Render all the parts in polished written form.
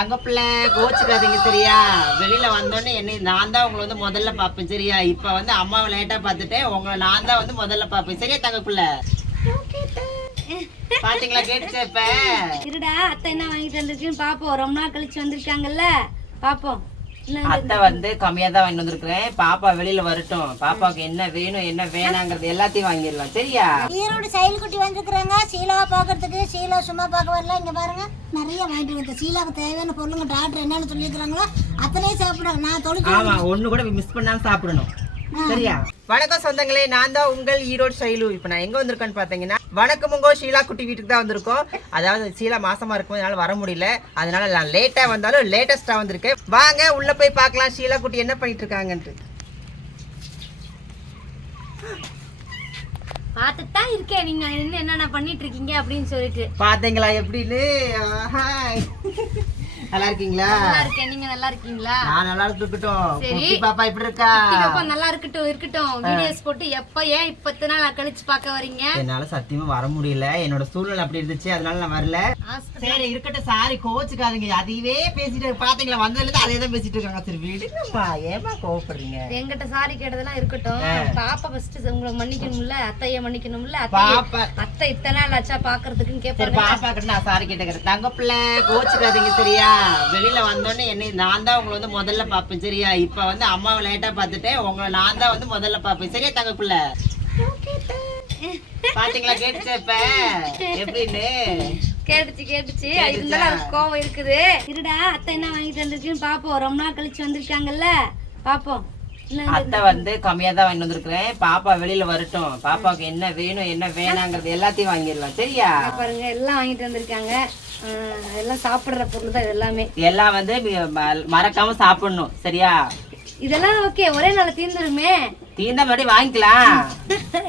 தங்க பிள்ளை கோச்சுக்காதீங்க சரியா. வெளியில வந்தோடனே என்ன நான் தான் உங்களை வந்து முதல்ல பார்ப்பேன் சரியா. இப்ப வந்து அம்மாவை லேட்டா பார்த்துட்டேன், உங்களை நான் தான் வந்து முதல்ல பார்ப்பேன் சரியா தங்க பிள்ளை. பாத்தீங்களா கேட்டுச்சு. இப்ப இருடா அத்தை என்ன வாங்கிட்டு வந்திருக்குன்னு பாப்போம். ரொம்ப நாள் கழிச்சு வந்திருக்காங்கல்ல, பாப்போம். அத்தை வந்து கம்மியா தான் வாங்கிட்டு வந்திருக்கிறேன். பாப்பா வெளியில வரட்டும், பாப்பாவுக்கு என்ன வேணும் என்ன வேணாங்கிறது எல்லாத்தையும் வாங்கிடலாம் சரியா. ஈரோடு சைல் குட்டி வந்திருக்கிறாங்க சீலாவை பாக்குறதுக்கு. சீலா சும்மா பார்க்க வரல. இங்க பாருங்க நிறைய வாங்கிட்டு வந்து சீலாவுக்கு தேவையான பொருளுங்க டாக்டர் என்னன்னு சொல்லியிருக்கிறாங்களோ அத்தனையும் சாப்பிடுறாங்க. நான் தொழில் ஆமா ஒண்ணு கூட மிஸ் பண்ணாம சாப்பிடணும் சரியா. வணக்கம் சொந்தங்களே, நான் தான் உங்கள் ஈரோடு சைலு. இப்ப நான் எங்க வந்திருக்கேன்னு பாத்தீங்கன்னா வணக்கமுங்கோ ஷீலா குட்டி வீட்டுக்கு தான் வந்திருக்கோம். அதாவது ஷீலா மாசமா இருக்கும், அதனால வர முடியல. அதனால நான் லேட்டா வந்தாலும் லேட்டஸ்டா வந்திருக்கேன். வாங்க உள்ள போய் பார்க்கலாம் ஷீலா குட்டி என்ன பண்ணிட்டு இருக்காங்கன்ட்டு. பார்த்துதான் இருக்கேன் நீங்க என்னென்ன பண்ணிட்டு இருக்கீங்க அப்படின்னு சொல்லிட்டு. பாத்தீங்களா எப்படின்னு. நல்லா இருக்கீங்களா? நல்லா இருக்கேன். நீங்க நல்லா இருக்கீங்களா? நான் நல்லா இருக்கட்டும். சரி. குட்டி பாப்பா எப்படி இருக்கா? குட்டி பாப்பா நல்லா இருக்கட்டும். வீடியோஸ் போட்டு எப்ப ஏன் இப்ப நாள் கழிச்சு பார்க்க வரீங்க? என்னால சத்தியமா வர முடியல, என்னோட சூழ்நிலை அப்படி இருந்துச்சு, அதனால நான் வரல. சரி இருக்கட்டும், சாரி கோச்சுக்காதீங்க. அதையே பேசிட்டு பாத்தீங்களா, வந்ததுல இருந்து அதே தான் பேசிட்டு இருக்காங்க. சரி விடுங்கம்மா, ஏமா கோவப்படுறீங்க? என்கிட்ட சாரி கேட்டதெல்லாம் இருக்கட்டும். பாப்பா ஃபர்ஸ்ட் உங்களை மன்னிக்கணும்ல, அத்தைய மன்னிக்கணும்ல. பாப்பா அத்தை இத்தனை நாள் ஆச்சா பாக்குறதுக்குன்னு சரி கேட்பாங்க. பாப்பா கிட்ட நான் சாரி கேட்டுக்கிறேன். தங்க பிள்ளை கோச்சுக்காதீங்க சரியா. வெளியில வந்தோடனே என்ன நான் தான் உங்களை வந்து முதல்ல பார்ப்பேன் சரியா. இப்ப வந்து அம்மாவை லேட்டா பார்த்துட்டேன், உங்களை நான் தான் வந்து முதல்ல பார்ப்பேன் சரியா தங்க பிள்ளை. பாத்தீங்களா கேட்டுச்சு. இப்ப எப்படின்னு கேட்டுச்சு. இருந்தாலும் அதுக்கு கோவம் இருக்குது. இருடா அத்தை என்ன வாங்கிட்டு வந்திருக்குன்னு பாப்போம். ரொம்ப நாள் கழிச்சு வந்திருக்காங்கல்ல, பாப்போம். அத்தை வந்து கம்மியா தான் வாங்கிட்டு வந்திருக்கிறேன். பாப்பா வெளியில வரட்டும், பாப்பாவுக்கு என்ன வேணும் என்ன வேணாங்கிறது எல்லாத்தையும் வாங்கிடலாம் சரியா. பாருங்க எல்லாம் வாங்கிட்டு வந்திருக்காங்க. எல்லாம் சாப்பிடுற பொருள் தான் எல்லாமே. எல்லாம் வந்து மறக்காம சாப்பிடணும் சரியா. இதெல்லாம் ஓகே, ஒரே நாள் தீர்ந்துருமே. தீர்ந்தா மறுபடியும் வாங்கிக்கலாம்.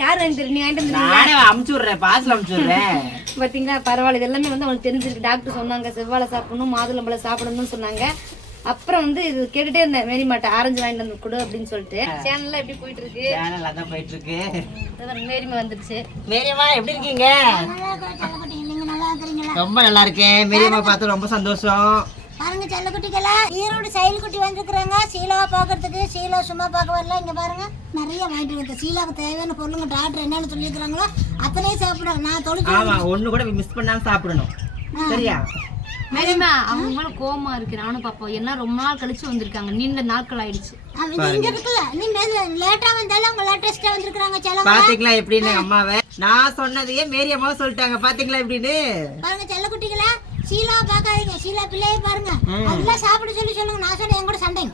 யார் வாங்கிட்டு நீ வாங்கிட்டு வந்து? நானே அமுச்சு விடுறேன், பார்சல் அமுச்சு விடுறேன். பாத்தீங்களா பரவாயில்ல. இது எல்லாமே வந்து அவங்களுக்கு தெரிஞ்சிருக்கு. டாக்டர் சொன்னாங்க செவ்வாழை சாப்பிடணும், மாதுளம்பழம் சாப்பிடணும்னு சொன்னாங்க. அப்புறம் வந்து இது கேட்டுட்டே இருந்தேன், மேரி மாட்டை ஆரஞ்சு வாங்கிட்டு வந்து கொடு அப்படின்னு சொல்லிட்டு. சேனல்ல எப்படி போயிட்டு இருக்கு? சேனல் அதான் போயிட்டு இருக்கு. மேரிமா வந்துருச்சு. மேரியம்மா எப்படி இருக்கீங்க? நீங்க நல்லா இருக்கிறீங்களா? ரொம்ப நல்லா இருக்கேன். மேரியம்மா பார்த்து ரொம்ப சந்தோஷம். பாருங்க செல்லக்குட்டிகளா ஈரோடு சைல் குட்டி வந்திருக்கிறாங்க சீலாவை பாக்குறதுக்கு. சீலா சும்மா பார்க்க வரல. இங்க பாருங்க நிறைய வாங்கிட்டு வந்து சீலாவுக்கு தேவையான பொருளுங்க டாக்டர் என்னன்னு சொல்லியிருக்கிறாங்களோ அத்தனையும் சாப்பிடுறாங்க. நான் தொழில் ஆமா ஒண்ணு கூட மிஸ் பண்ணாம சாப்பிடணும் சரியா. மேரிமா அவங்க மேல கோவமா இருக்கு. நானும் பாப்போம் என்ன ரொம்ப நாள் கழிச்சு வந்திருக்காங்க, நீண்ட நாட்கள் ஆயிடுச்சு. இங்க இருக்குல்ல நீ லேட்டா வந்தாலும் அவங்க லேட்டஸ்டா வந்திருக்காங்க. செல்ல பாத்தீங்களா எப்படின்னு அம்மாவை நான் சொன்னதையே மேரியம்மாவை சொல்லிட்டாங்க. பாத்தீங்களா எப்படின்னு. பாருங்க செல்லக்குட்டிகளா சீலாவை பார்க்காதீங்க, சீலா பிள்ளையை பாருங்க. அதெல்லாம் சாப்பிட சொல்லுங்க. நான் சொன்னேன் என் கூட சண்டை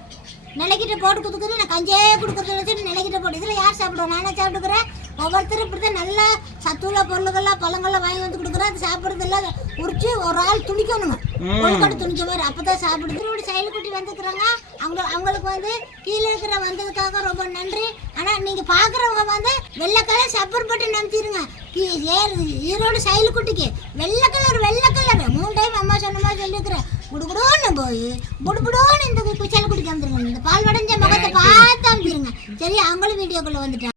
நிலைக்கிட்ட போட்டு கொடுக்குறது. நான் கஞ்சே கொடுக்குறது நிலைக்கிட்ட போட்டு இதுல யார் சாப்பிடுவோம்? நானே சாப்பிட்டுக்கிறேன். ஒவ்வொருத்தரும் இப்படிதான் நல்ல சத்துள்ள பொருள்கள்லாம் பழங்கள்லாம் வாங்கி வந்து கொடுக்குறேன். அது சாப்பிடுறது இல்லை உரிச்சு ஒரு ஆள் துணிக்கணுங்க, கொழுக்கட்டை துணிச்ச மாதிரி அப்பதான் சாப்பிடுது. சைல் குட்டி வந்துக்கிறாங்க. அவங்களுக்கு வந்து கீழே இருக்கிற வந்ததுக்காக ரொம்ப நன்றி. ஆனா நீங்க பாக்குறவங்க வந்து வெள்ளை கலர் சப்பர் பட்டு நம்பிடுங்க. ஈரோடு சைல் குட்டிக்கு வெள்ளை கலர் 3 டைம் அம்மா சொன்ன மாதிரி சொல்லிருக்கிறேன். குடுகுடோன்னு போய் புடுபுடோன்னு இந்த குச்சல் குடிக்க வந்துருங்க. இந்த பால் வடைஞ்ச முகத்தை பார்த்து அனுப்பிடுங்க சரியா. அவங்களும் வீடியோக்குள்ள வந்துட்டாங்க.